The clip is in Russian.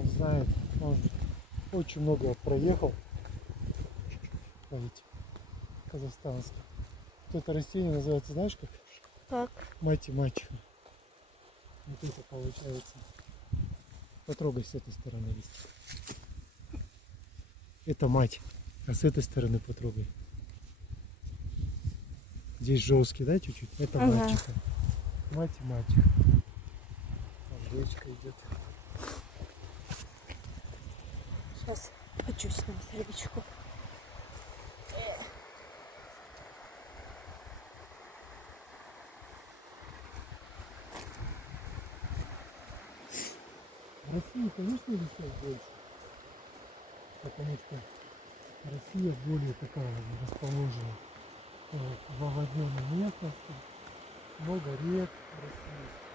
Он знает, он очень много проехал по этим казахстанским. Вот это растение называется, знаешь как? Как? Мать и мачеха. Вот это получается. Потрогай с этой стороны лист. Это мать. А с этой стороны потрогай. Здесь жесткий, да, чуть-чуть? Это мачеха. Мать и мачеха. Там речка идет. Сейчас хочу снять рыбочку. В России, конечно, лесов больше, потому что Россия более такая расположена в оводненной местности, много рек в России.